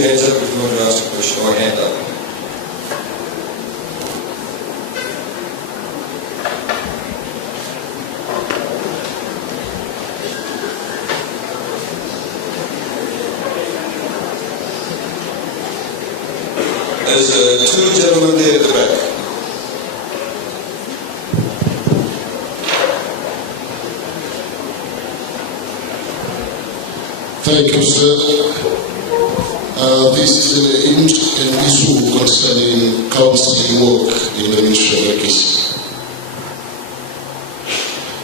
Hands up if you want to ask a question, or hand up. There's two gentlemen there at the back. Thank you, sir. This is an issue concerning counseling work in the Ministry of Education.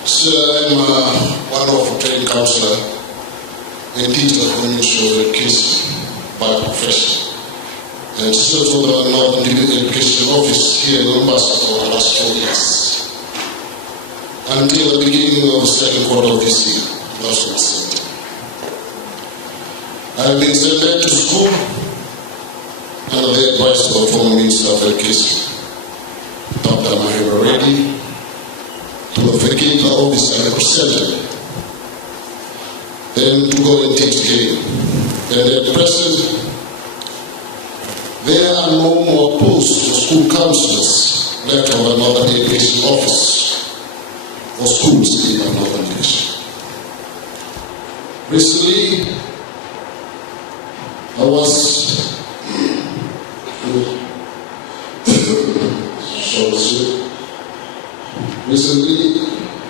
Sir, I'm one of a trained counsellor and teacher for the Ministry of Education by profession, and served for the Northern Education Office here in Mombasa for the last 4 years, until the beginning of the second quarter of this year, 2017. I've been sent back to school under the advice of the former Minister of Education, Dr. Mahira Reddy, to vacate the office I represented, then to go and teach again. And at present, there are no more posts for school councillors left on the Northern Education Office for schools in the Northern Education. Recently, I was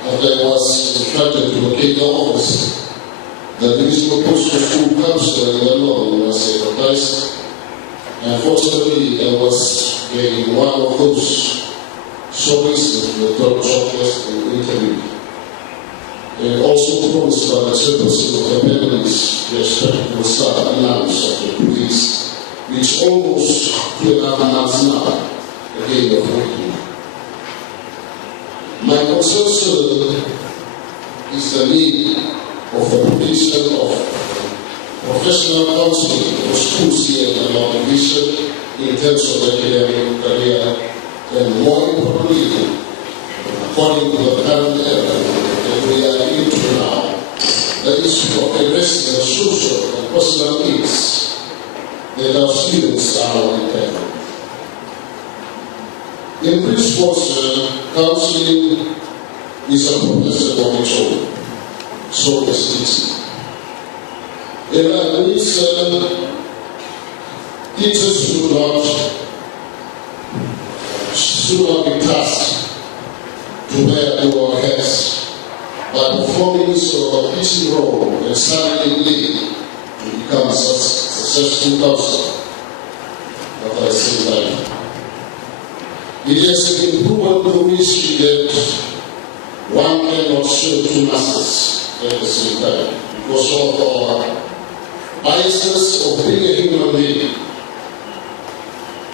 after I was instructed to vacate the office, the municipal post for school councillor in the law was advertised. Unfortunately, I was getting one of those shortlists in the third shortlist in interview. And also promised by the chairperson of the panelists the expected start announced of the police, which almost 2.5 months now again of working. My concern, sir, is the need of the provision of professional counseling for schools here in the Northern Division in terms of academic career, and more importantly, according to the current era we are into now, the issue of addressing the social and personal needs that our students are now entitled. In principle, counseling is a profession of its own, so is teaching. And I believe, teachers should not be tasked to wear our heads by performing a teaching role and studying lead to become a successful counselor. But at the same time, it has been proven to me that one cannot serve two masters at the same time because of our biases of being a human being.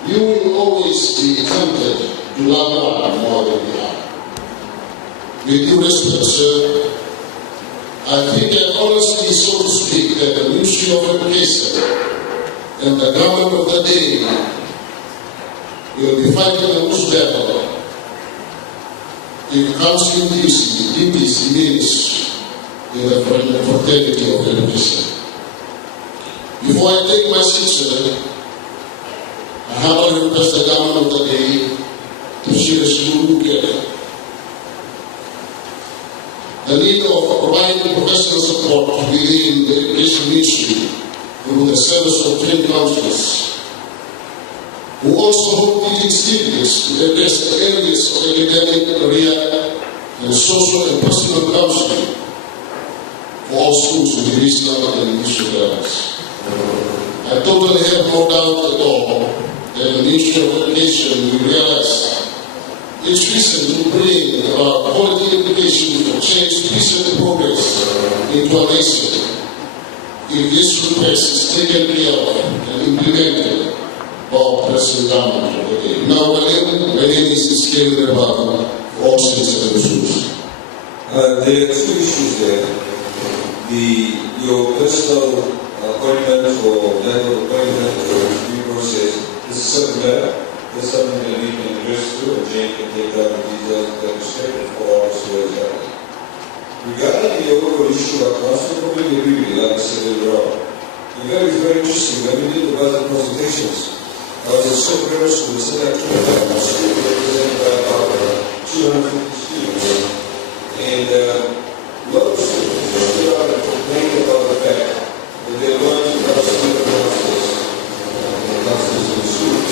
You will always be tempted to love one more than the other. With due respect, sir, I think I honestly, so to speak, that the Ministry of Education and the government of the day will be fighting a loose battle if counseling duties remains in the fraternity of education. Before I take my seat, sir, I humbly request the government of the day to seriously look at the need of providing professional support within the education ministry through the service of trained counselors who also hold teaching certificates to address the areas of academic, career, and social and personal counseling for all schools with regional and district levels. I totally have no doubt at all that the Ministry of Education will realize its reason to bring about quality education for change, peace and progress into a nation. If this request is taken care of and implemented by our present government of the day. Now, my name is Iskele Rebaka, for all citizens and schools. There are two issues there. Your personal appointment or letter of appointment for review process is a certain matter. There's something that we can address to, and Jane can take that in detail to demonstrate and for all stories out. Regarding the overall issue of counseling, I completely agree with you, like I said earlier on. It's very interesting. When we did the budget presentations. I was at Silk River School, it's in that school represented by about 250 students. And most students stood out and complained about the fact that they learned about student counselors in the school.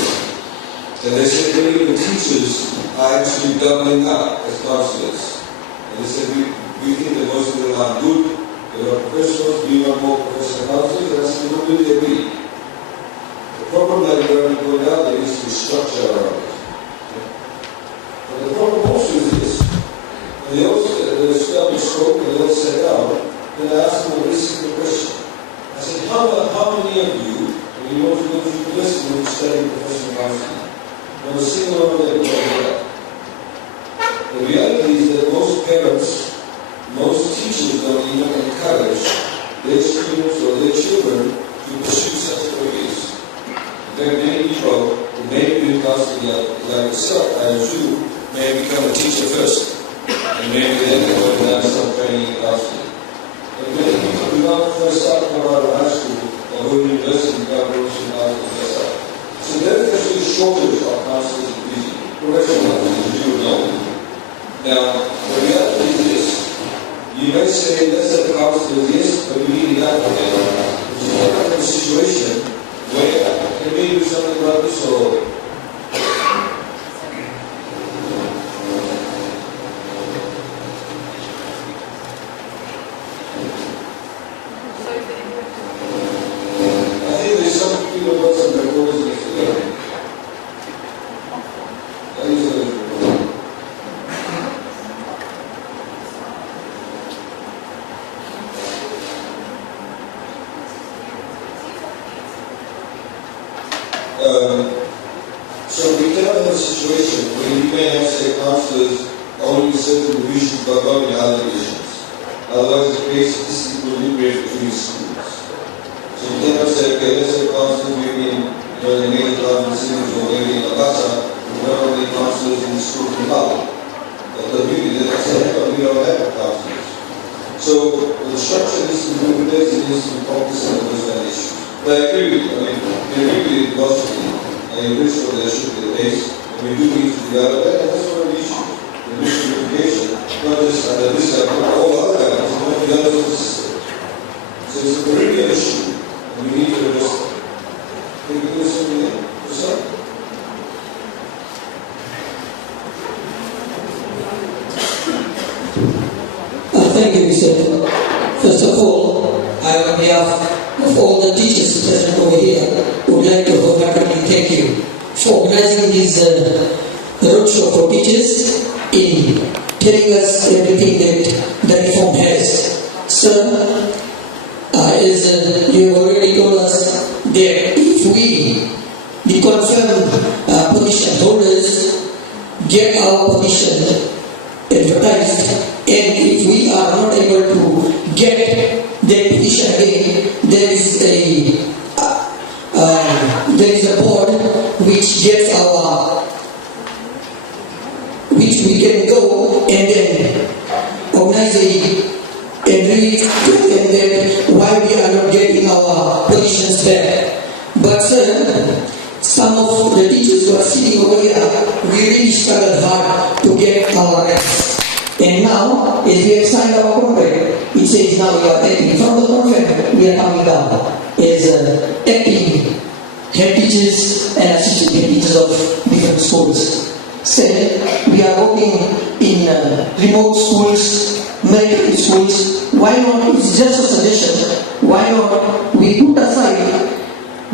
And they said many of the teachers are actually doubling up as counselors. And they said we think that most of them are good, they are professionals, we want more professional counselors, and I said, what will they be? The problem that we already pointed out, there needs to be structure around it. But the problem also is this. When they established scope and they all sat down, then I asked them a very simple question. I said, how many of you, when you want to go to university, when you study professional counseling, when a single one of them will get up? The reality is that most parents, most teachers don't even encourage their students or their children to pursue such careers. There are many people who may be in counseling like yourself, I assume, may become a teacher first, and maybe then they will have some training in counseling. But many people do not first start about high school or go to university without professional counseling. So there is actually a shortage of counselors in PG, professional counselors, as you would know. Now, the reality is this. You may say, let's have the counselors, yes, but we need an advocate. Which is not kind of a situation where can we do something about this or I think there's some people who got some recordings next to them. So we cannot have a situation where you may have, say, counselors only in certain divisions but not in other divisions. Otherwise, it creates a disequilibrium between schools. So you cannot say, okay, let's have counselors maybe in the major towns and cities or maybe in Abasa, we don't have any counselors in the school in Bali. But the beauty that I say, we don't have counselors. So the structure needs to be replaced and needs to focus on those kind of issues. But I agree with you. I mean, I agree with you logically. I agree with there should be the case. And we do need to develop that, and that's one of the issues. The mission of education, not just under this side, but all other items, not the other of the system. So it's a perennial issue, and we need to address it. Can you do something there? Sorry? Thank you, Mr. First of all, I, on behalf of all the teachers present over here, would like to wholeheartedly thank you for organizing this roadshow for teachers in telling us everything that the reform has. Sir, as you have already told us, that if we, the confirmed position holders, get our position advertised, and if we are not able to get their position again, there is a board which gets which we can go and then organize and read and then why we are not getting our positions back. But sir, some of the teachers who are sitting over here, we really struggled hard to get our rights. And now, as we have signed our contract, it says now we are acting. From the contract, we are coming down as acting head teachers and assistant head teachers of different schools. Said we are working in remote schools, medical schools. Why not? It's just a suggestion. Why not we put aside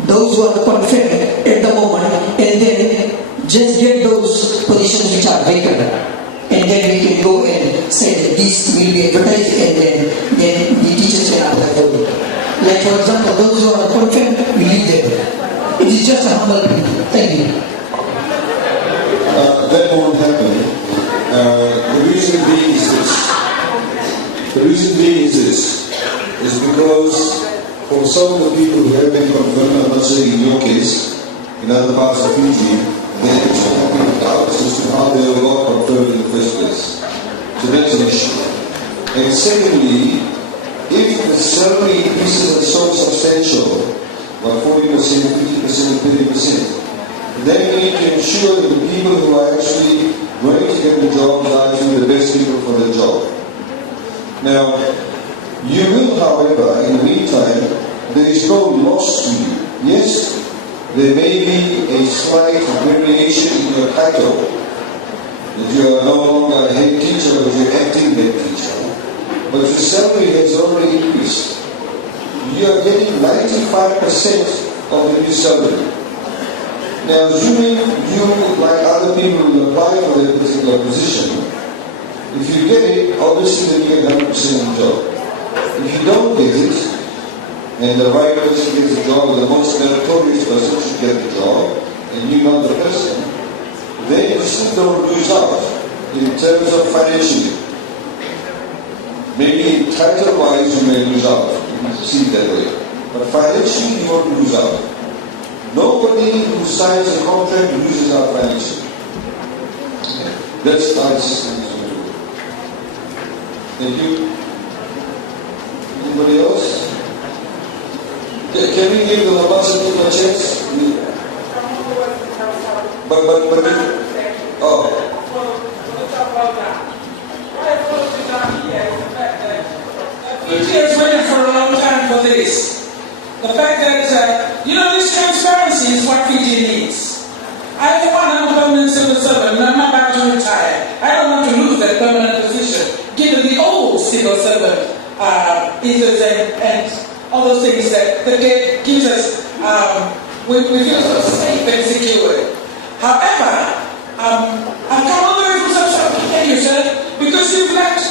those who are confirmed at the moment and then just get those positions which are vacant. And then we can go and say that this will be advertised and then the teachers can apply for it. Like for example, those who are confirmed, we leave them. It is just a humble plea. Thank you. That won't happen. The reason being is this. Is because for some of the people who have been confirmed, I'm not saying in your case, in other parts of Fiji, they have been doubts as to how they were not confirmed in the first place. So that's an issue. And secondly, if the salary increases are so substantial, about 40%, 50%, 30%. Then we need to ensure that the people who are actually going to get the jobs are actually the best people for the job. Now, you will, however, in the meantime, there is no loss to you. Yes, there may be a slight variation in your title. That you are no longer a head teacher, but you're acting head teacher. But your salary has already increased. You are getting 95% of the new salary. Now, assuming you, like other people, will apply for that particular position, if you get it, obviously then you get 100% of the job. If you don't get it, and the right person gets the job, or the most meritorious person should get the job, and you're not the person, then you still don't lose out in terms of financially. Maybe title-wise you may lose out, you can see it that way. But financially you won't lose out. Nobody who signs a contract loses out financially. That's how the system is going to work. Thank you. Anybody else? Can we give the Labasa team a chance? Fiji has waited for a long time for this. The fact that, this transparency is what Fiji needs. I, for one, am a permanent civil servant and I'm about to retire. I don't want to lose that permanent position, given the old civil servant ethos and all those things that gives us, we feel so safe and secure. However, I've come all the way from South thank you, sir, because you've left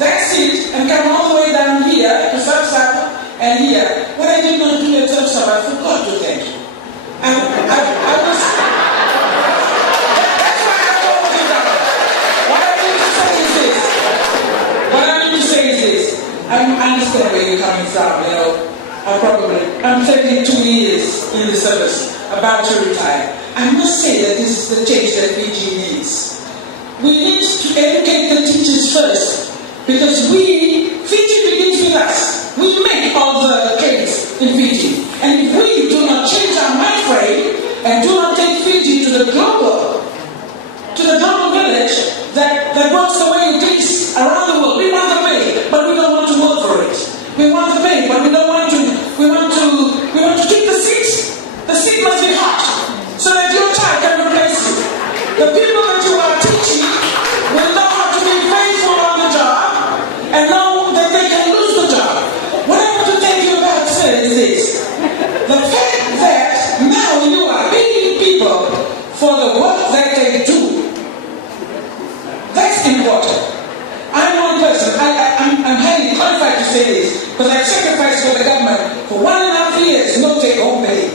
that seat and come all the way down here to South and here. What I did not do at South I forgot to thank you. And I was... That's why I told you that. What I need to say is this. I understand where you're coming from, I'm 32 years in the service, about to retire. I must say that this is the change that Fiji needs. We need to educate the teachers first, because Fiji begins with us. We make all the trades in Fiji. And if we do not change our mind frame and do not take Fiji to the global village that works the way it is around the world, we want the pay, but we don't want to work for it. We want the pay, but we don't want to. We want to keep the seat. The seat must be hot, so that your child can replace you. The people that you are teaching will know how to be faithful on the job and know that they can lose the job. What I want to tell you about, sir, is this: the fact that now you are paying people for the work that they do. That's important. I'm one person. I'm highly qualified to say this, because I've sacrificed for the government for 1.5 years, no take-home pay.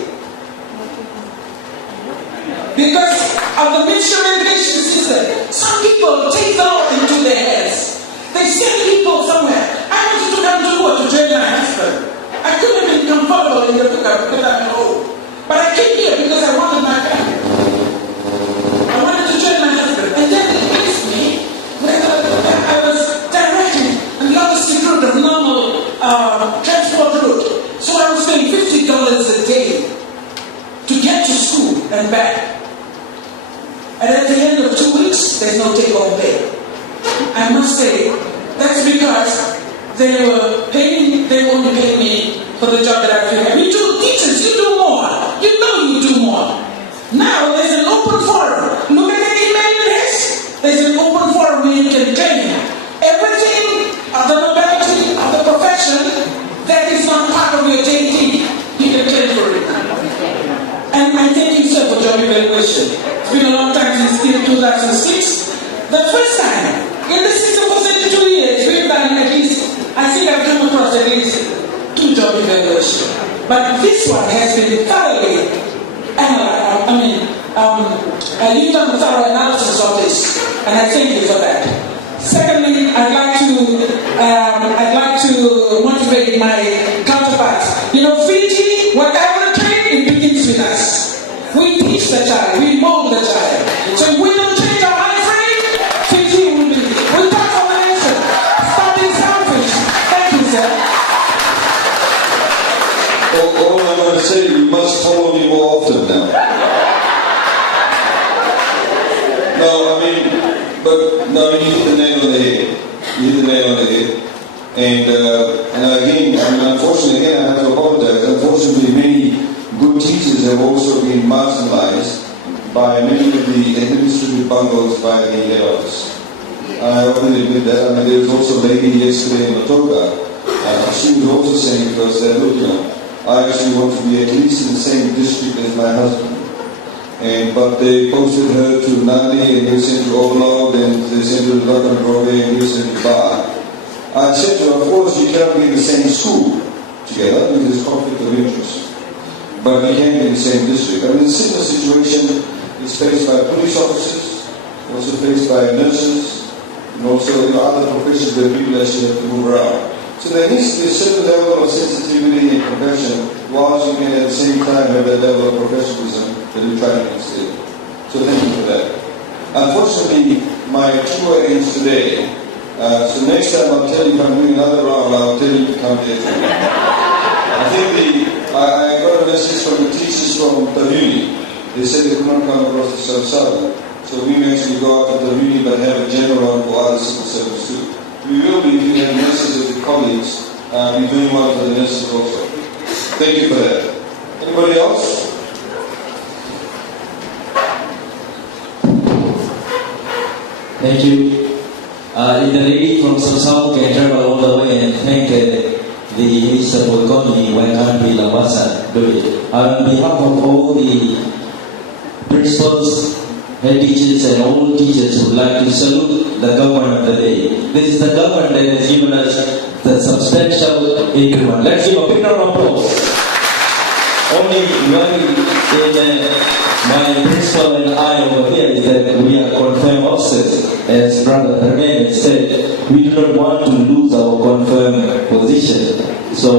Because of the Ministry of Education system, some people take the law into their heads. They send people somewhere. I wanted to come to work to join my husband. I couldn't have been comfortable in the pickup because I'm old. But I came here because I wanted my family. I wanted to join my husband. And then they placed me where I was directing on the opposite route of normal transport route. So I was paying $50 a day to get to school and back. And at the end of 2 weeks, there's no take-home pay. I must say, that's because they only paying me for the job that I do. You do, teachers, you do more. You know you do more. Now there's an open forum. Look at the email list. There's an open forum where you can claim everything of the nobility of the profession that is not part of your JD. You can claim for it. And I thank you, sir, for job evaluation. It's been a long time since 2006. The first time, in the system for 32 years, we've done at least, I think I've come across at least 2 job evaluations. But this one has been thoroughly analyzed. You've done a thorough analysis of this, and I thank you for that. Secondly, I'd like to motivate my counterparts. Fiji, whatever trade, it begins with us. We teach the child, we mold the child. So if we don't change our mind frame, Fiji will be. We'll talk for the nation. Stop being selfish. Thank you, sir. All I want to say often now. No, I mean, but no, you hit the nail on the head. You hit the nail on the head. And again, I mean, unfortunately, again, I have to apologize. Unfortunately, many good teachers have also been marginalized by many of the administrative bungles by the head office. I already admit that. I mean, there was also a lady yesterday in Otoga. She was also saying to us that, look, you know, I actually want to be at least in the same district as my husband. But they posted her to Nandi, and they sent to Overload, and they sent her to Lagan Grove, and they sent to Bar. I said to her, of course, you cannot be in the same school together because there's conflict of interest. But we can be in the same district. I mean, the similar situation is faced by police officers, also faced by nurses, and also other professions that people actually have to move around. So there needs to be a certain level of sensitivity and compassion, whilst you can at the same time have that level of professionalism that we try to instill. So thank you for that. Unfortunately, my tour ends today. So next time I'll tell you if I'm doing another round, I'll tell you to come here. I think I got a message from the teachers from Tavuni. They said they couldn't come across the South Southern. So we may actually go out to Tavuni but have a general for other civil servants too. We will be, if you have nurses as the colleagues, be doing one for the nurses also. Thank you for that. Anybody else? Thank you. The lady from South can travel all the way and thank the Minister for Economy, why can't we Lawasa do it? On behalf of all the principals, head teachers and all teachers would like to salute the government of the day. This is the government that has given us the substantial increment. Let's give a big round of applause. Only in my principal and I over here is that we are confirmed officers. As Brother Herman said, we do not want to lose our confirmed position. So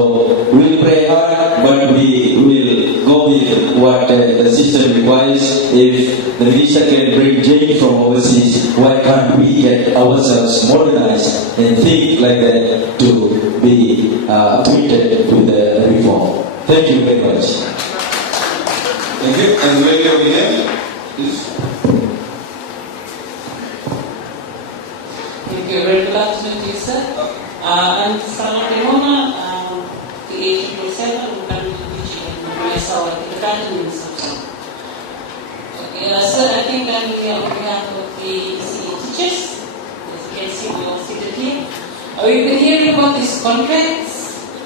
we'll pray hard, but we will go with what the system requires. If the minister can bring change from overseas, why can't we get ourselves modernized and think like that to be committed to the reform? Thank you very much. Thank you. And the lady over here, please. Thank you. Very good afternoon to you, sir. I'm Sarah Demona, the A777, I'm currently teaching in myself at the Academy in South. Sir, I think I'm here on behalf of the ECE teachers. As you can see, we all seated here. We've been hearing about these contracts,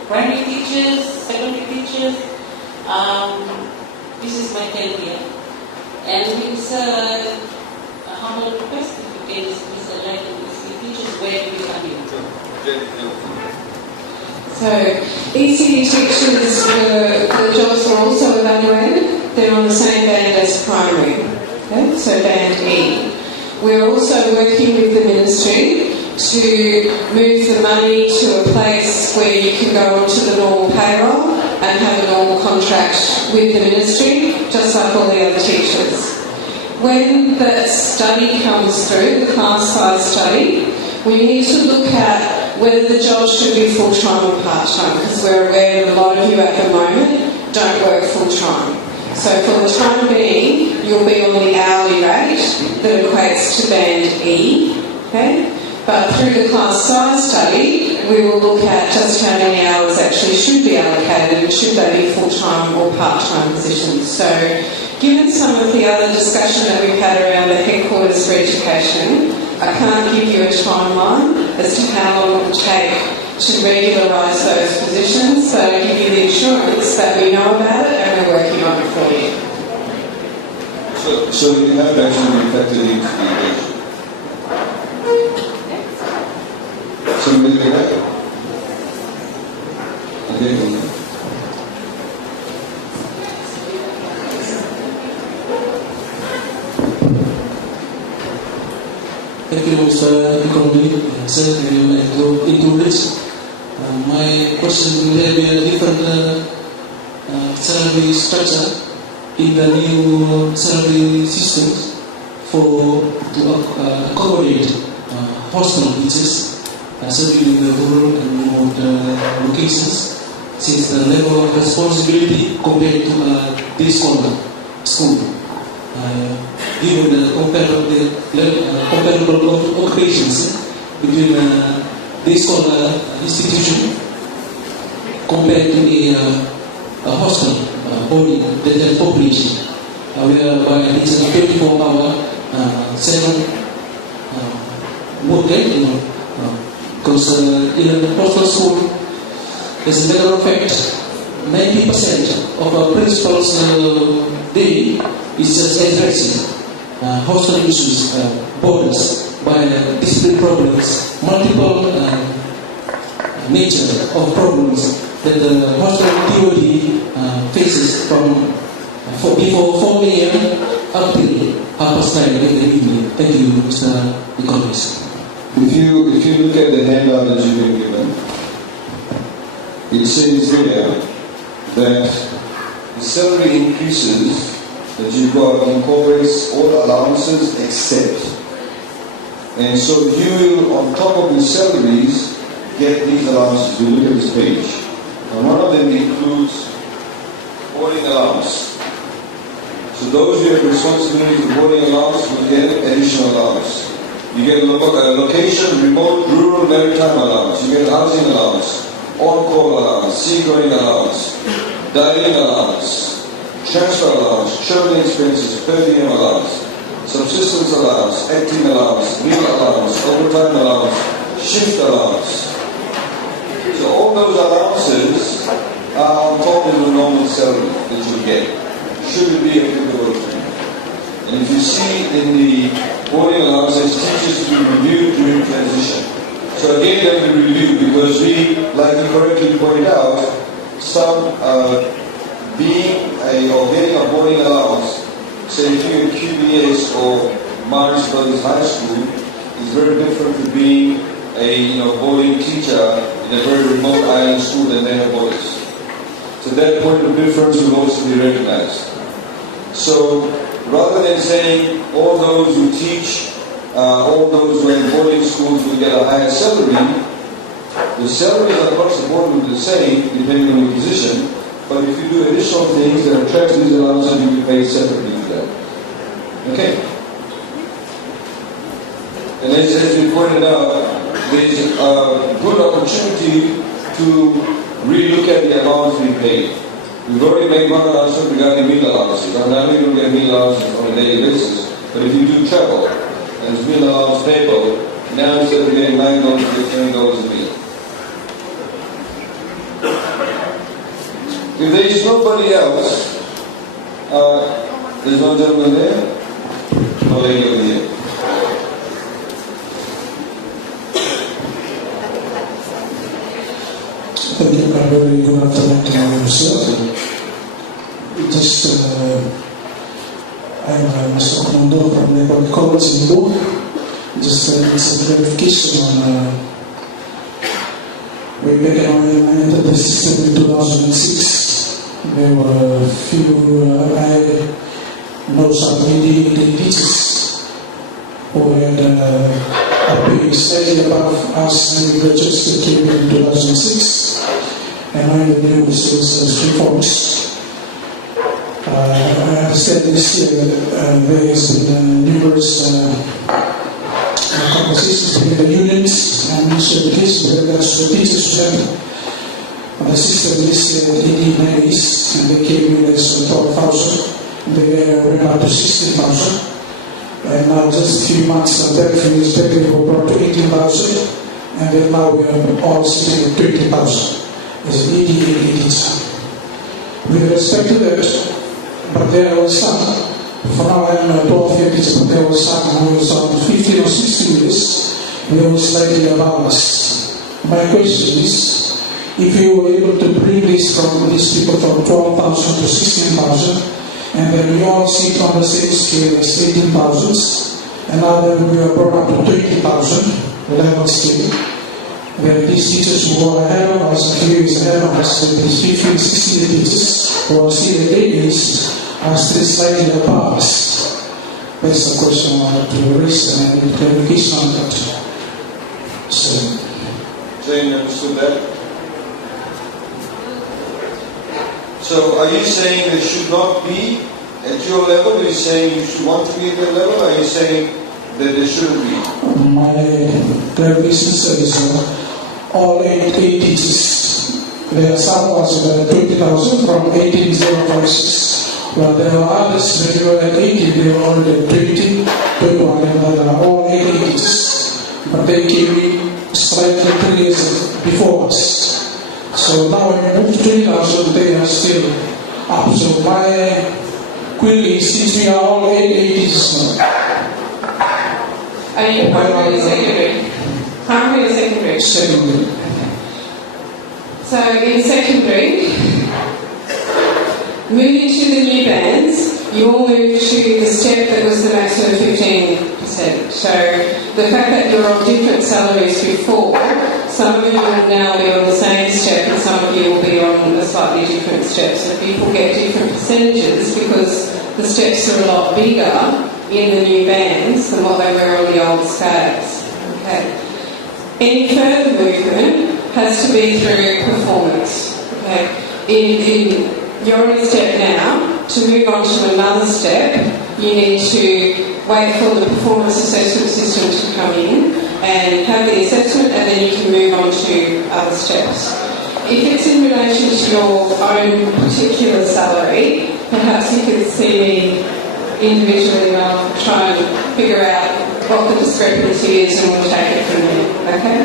primary teachers, secondary teachers. This is my 10th year. And it's a humble request if you can please elect the teachers where we are here. So, ECE teachers, the jobs were also evaluated. They're on the same band as primary, okay? So band E. We're also working with the ministry to move the money to a place where you can go onto the normal payroll and have a normal contract with the ministry, just like all the other teachers. When that study comes through, the class size study, we need to look at whether the job should be full-time or part-time, because we're aware that a lot of you at the moment don't work full-time. So for the time being, you'll be on the hourly rate that equates to band E, okay? But through the class size study, we will look at just how many hours actually should be allocated and should they be full-time or part-time positions. So given some of the other discussion that we've had around the headquarters for education, I can't give you a timeline as to how long it will take to regularise those positions, but I give you the assurance that we know about it and we're working on it for you. So you have actually been factored into the engagement. Somebody like that? Okay. Thank you, Mr. Economy, sir, into this. My question will have a different salary structure in the new salary systems to accommodate hospital teachers serving in the rural and remote locations, since the level of responsibility compared to this contract school. Given the comparable occupations between this scholar institution compared to a hostel body that has population, whereby it's a 24-hour, 7 work day, because in a hostel school, as a matter of fact, 90% of our principal's day is just addressing hostel issues, borders, by discipline problems, multiple nature of problems that the hostel TOD faces from before 4 a.m. up till 9:30 in the evening. Thank you, Mr. Economist. If you look at the handout that you've been given, it says there that the salary increases that you've got incorporates all allowances except. And so you will, on top of your salaries, get these allowances. You look at this page. And one of them includes boarding allowance. So those who have responsibility for boarding allowance will get additional allowance. You get location, remote, rural, maritime allowance. You get housing allowance, on-call allowance, seagoing allowance, dining allowance, transfer allowance, travel expenses, per diem allowance, subsistence allowance, acting allowance, meal allowance, overtime allowance, shift allowance. So all those allowances are on top of the normal salary that you get. Should it be applicable to you? And if you see in the boarding allowances, teachers to be reviewed during transition. So again, they will review because we, like you correctly pointed out, some being or getting a boarding allowance, say if you're in QBS or Marist Brothers High School, is very different to being a boarding teacher in a very remote island school and they have boarders. So that point of difference will also be recognized. So rather than saying all those who teach, all those who are in boarding schools will get a higher salary, the salaries across the board will be the same depending on your position. But if you do additional things that attract these allowances, you will pay separately for that. Okay? And as we pointed out, there is a good opportunity to re-look at the allowance we pay. We've already made one announcement regarding meal allowances. I'm not even going to get meal allowances on a daily basis. But if you do travel, and it's meal allowance payable, now instead of getting $9, you get $10 a meal. If there is nobody else, there's no gentleman there, no lady over here. Thank you, very good afternoon to you, sir. I'm Mr. Kondo from Nepal College in Indo. Just it's a clarification on way back when I entered the system in 2006. There were a few, I know some Indian teachers who had a pay slightly above us and the graduates that came in 2006. And when the new civil service reforms, I understand this year there has been numerous conversations between the unions and Ministry of Education with regards to the teachers who have the system this year in the 90s, and they came in as 12,000, they went up to 16,000. And now just a few months back, we were brought to 18,000, and then now we are all sitting at 20,000. It's an 80 teacher. With respect to that, but there were some, for now I am a 12-year teacher, but there were some who was on 15 or 16 years, they were slightly above us. My question is, if you were able to bring these people from 12,000 to 16,000, and then we all sit on the same scale as 18,000, and now then we are brought up to 20,000 level scale, where these teachers who are ahead of us, a few years ahead of us, with these 15, 16 teachers who are still at days, are still slightly above us. That's the question I wanted to raise, and I need clarification on that. So, Jane, you understood that? So are you saying there should not be At your level, you're saying you should want to be at that level, or are you saying that there shouldn't be? My clarification is all 8 teachers. There are some was 20,000 from 18056, but there are others that were at 80, they were all at 20, 21, and all 8 teachers. But they came in slightly 3 years before us. So now when we move to 20,000, they are still up. So my query is, since we are all 8 teachers now. Are you primary or secondary? Primary or secondary? Secondary. So in secondary, moving to the new bands, you all move to the step that was the maximum 15%. So the fact that you're on different salaries before, some of you will now be on the same step and some of you will be on a slightly different step. So people get different percentages because the steps are a lot bigger in the new bands than what they were on the old scales. Okay. Any further movement has to be through performance. Okay. You're in a step now. To move on to another step, you need to wait for the performance assessment system to come in and have the assessment, and then you can move on to other steps. If it's in relation to your own particular salary, perhaps you can see me individually and I'll try and figure out what the discrepancy is and we'll take it from there. Okay?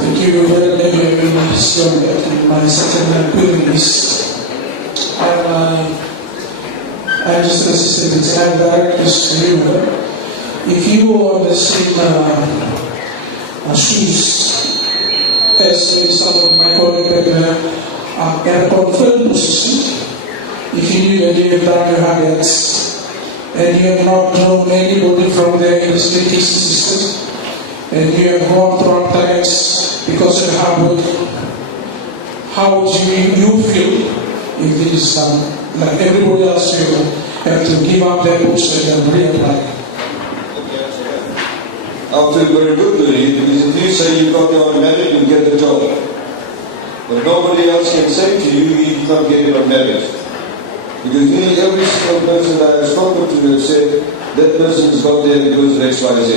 Thank you very much. My second query is, I'm just an assistant director to you. If you were on the same shoes as some of my colleagues at a confirmed position, if you knew that you have done your habits and you have not known anybody from the education system and you have gone through times because of hard work, how do you feel if it is like everybody else you have to give up their post and reapply? I'll feel very good doing it, because if you say you've got the on merit, you get the job. But nobody else can say to you, you can't get it on merit. Because every single person that I've spoken to has said, that person has got there because of X, Y, Z.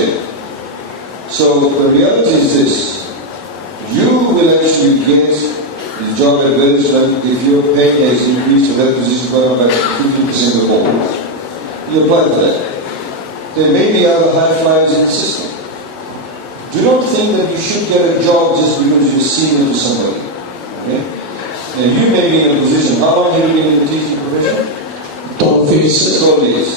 So the reality is this, you will actually get the job advertisement if your pay has increased to that position by about 15% or more. You apply for that. There may be other high flyers in the system. Do not think that you should get a job just because you're senior to somebody. Okay? And you may be in a position, how long have you been in the teaching profession? 12 years. 12 years.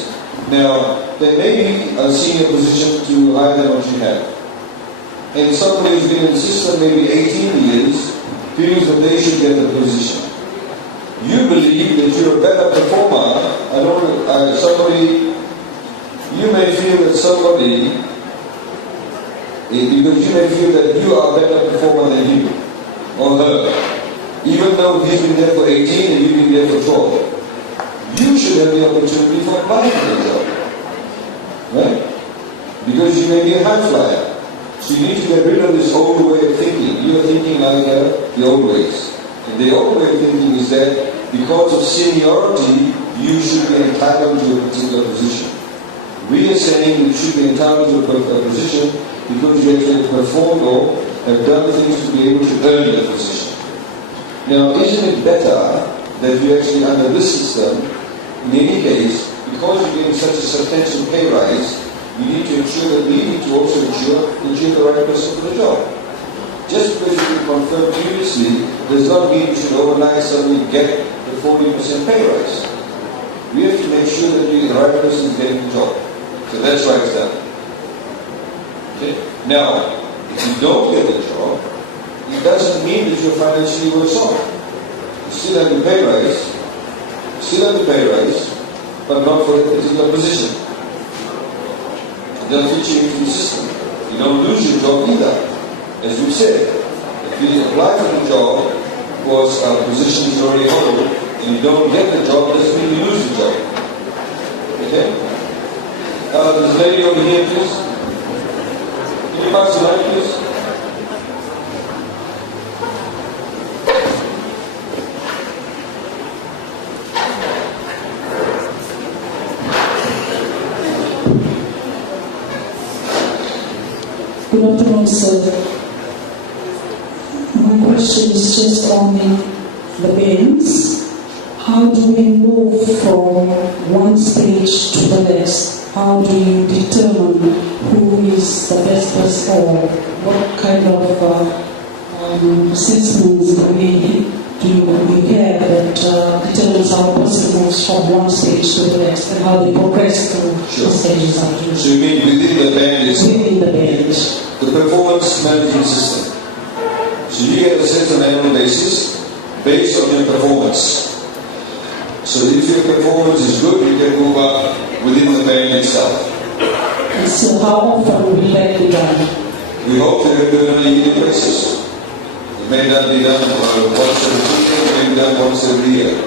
Now, there may be a senior position to higher than what you have. And somebody who's been in the system maybe 18 years feels that they should get the position. You believe that you're a better performer. You may feel that somebody, because you may feel that you are a better performer than him or her. Even though he's been there for 18 and you've been there for 12. You should have the opportunity for applying for the job. Right? Because you may be a high flyer. So you need to get rid of this old way of thinking. You're thinking like the old ways. And the old way of thinking is that because of seniority, you should be entitled to a particular position. We are saying you should be entitled to a position because you actually performed or have done things to be able to earn that position. Now, isn't it better that you actually, under this system, in any case, because you're getting such a substantial pay rise, you need to ensure that we need to also ensure that you're the right person for the job. Just because you've been confirmed previously does not mean you should overnight suddenly get the 40% pay rise. We have to make sure that the right person is getting the job. So that's why it's done. Okay? Now, if you don't get the job, it doesn't mean that you're financially worse off. You still have the pay rise, but not for a particular position. It doesn't fit you into the system. You don't lose your job either. As you said, if you apply for the job because a position is already held and you don't get the job, doesn't mean you lose the job. Okay? This lady over here, please. Can you pass the line, please? Good afternoon, sir. My question is just on the bands. How do we move from one stage to the next? How do you determine who is the best person, or what kind of assessments do we have that determines how a person moves from one stage to the next and how they progress through the stages after? So you mean within the band is Within the band. the performance management system. So you get assessed on an annual basis based on your performance. So if your performance is good, you can move up within the band itself. And so how often will that be done? We hope that we're doing it on a yearly basis. It may not be done once every 2 years, it may be done once every year.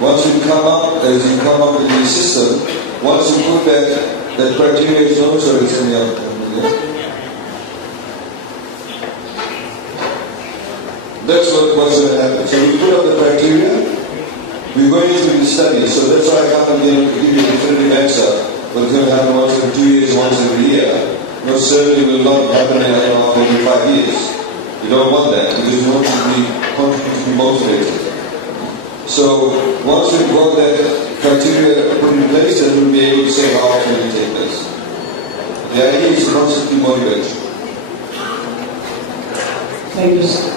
Once you come up, as you come up with the system, once you put that criteria is known, so it's in the other. That's what's going to happen. So we put up the criteria, we're going through the study, so that's why I can't give you a definitive answer. But it's going to happen once every 2 years, once every year. No, certainly will not happen every 5 years. You don't want that because you want to be motivated. So once we've got that criteria put in place, then we'll be able to say how often it take place. The idea is to constantly motivate. Thank you, sir.